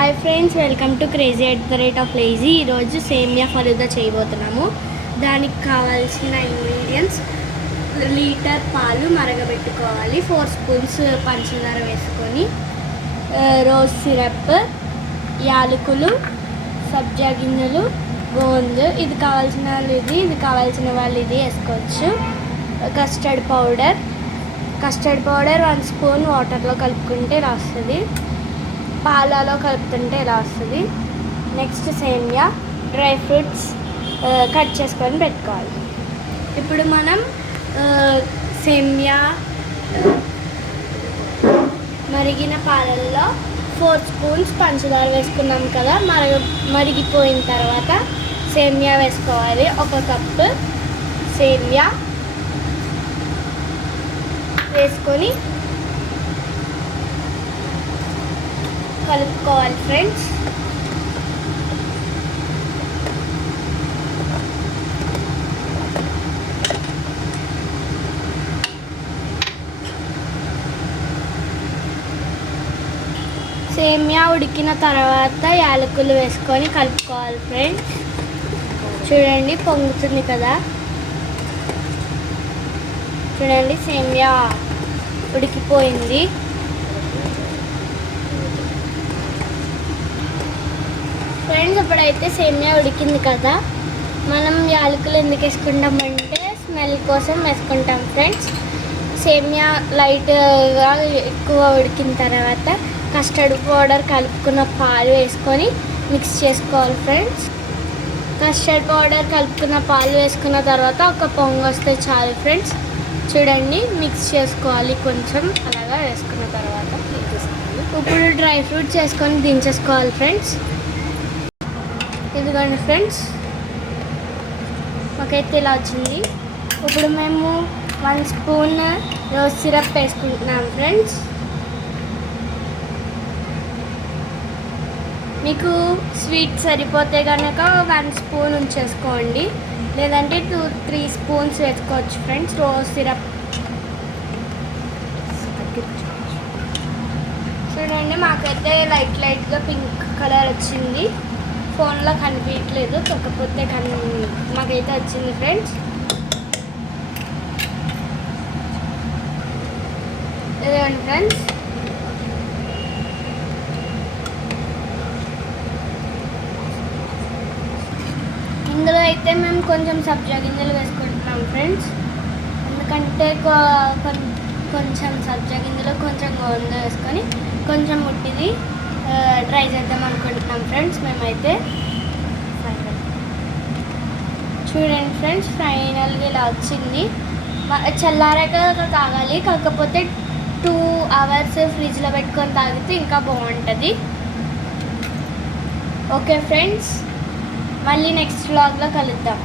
Hi friends, welcome to crazy at the rate of lazy. ఈరోజు సేమియా ఫలూదా చేయబోతున్నాము. దానికి కావాల్సిన ఇంగ్రీడియంట్స్: లీటర్ పాలు మరగబెట్టుకోవాలి, 4 స్పూన్స్ పంచదార వేసుకొని, రోజ్ సిరప్, యాలకులు, సబ్జా గింజలు, గోంద్, ఇది కావాల్సిన వాళ్ళు ఇది వేసుకోవచ్చు. కస్టర్డ్ పౌడర్ 1 స్పూన్ వాటర్లో కలుపుకుంటే రాస్తుంది, పాలలో కలుపుతుంటే ఇలా వస్తుంది. నెక్స్ట్ సేమియా, డ్రై ఫ్రూట్స్ కట్ చేసుకొని పెట్టుకోవాలి. ఇప్పుడు మనం సేమియా మరిగిన పాలల్లో 4 స్పూన్స్ పంచదార వేసుకున్నాం కదా, మరిగిపోయిన తర్వాత సేమియా వేసుకోవాలి. 1 కప్పు సేమియా వేసుకొని కలుపుకోవాలి ఫ్రెండ్స్. సేమియా ఉడికిన తర్వాత యాలకులు వేసుకొని కలుపుకోవాలి ఫ్రెండ్స్. చూడండి, పొంగుతుంది కదా. చూడండి, సేమియా ఉడికిపోయింది. ఫ్రెండ్స్, ఇప్పుడైతే సేమియా ఉడికింది కదా, మనం యాలకులు ఎందుకు వేసుకుంటామంటే స్మెల్ కోసం వేసుకుంటాం ఫ్రెండ్స్. సేమియా లైట్గా ఎక్కువ ఉడికిన తర్వాత కస్టర్డ్ పౌడర్ కలుపుకున్న పాలు వేసుకొని మిక్స్ చేసుకోవాలి ఫ్రెండ్స్. కస్టర్డ్ పౌడర్ కలుపుకున్న పాలు వేసుకున్న తర్వాత ఒక పొంగు వస్తే చాలు ఫ్రెండ్స్. చూడండి, మిక్స్ చేసుకోవాలి కొంచెం. అలాగా వేసుకున్న తర్వాత ఇప్పుడు డ్రై ఫ్రూట్స్ వేసుకొని దించేసుకోవాలి ఫ్రెండ్స్. ఇదిగోండి ఫ్రెండ్స్, మాకైతే ఇలా వచ్చింది. ఇప్పుడు మేము 1 స్పూన్ రోజ్ సిరప్ వేసుకుంటున్నాం ఫ్రెండ్స్. మీకు స్వీట్ సరిపోతే కనుక 1 స్పూన్ ఉంచేసుకోండి, లేదంటే 2-3 స్పూన్స్ వేసుకోవచ్చు ఫ్రెండ్స్ రోజ్ సిరప్. చూడండి, మాకైతే లైట్గా పింక్ కలర్ వచ్చింది. ఫోన్లో కనిపించట్లేదు, కాకపోతే మాకైతే వచ్చింది ఫ్రెండ్స్. ఇదేంటి ఫ్రెండ్స్, ఇందులో అయితే మేము కొంచెం సబ్జా గింజలు వేసుకుంటున్నాం ఫ్రెండ్స్. ఎందుకంటే కొంచెం సబ్జా గింజలు, కొంచెం గోంద వేసుకొని కొంచెం ముట్టిది ట్రై చేద్దాం అనుకుంటున్నాం ఫ్రెండ్స్ మేమైతే. చూడండి ఫ్రెండ్స్, ఫైనల్గా ఇలా వచ్చింది. చల్లారాక తాగాలి, కాకపోతే 2 అవర్స్ ఫ్రిడ్జ్లో పెట్టుకొని తాగితే ఇంకా బాగుంటుంది. ఓకే ఫ్రెండ్స్, మళ్ళీ నెక్స్ట్ వ్లాగ్లో కలుద్దాం.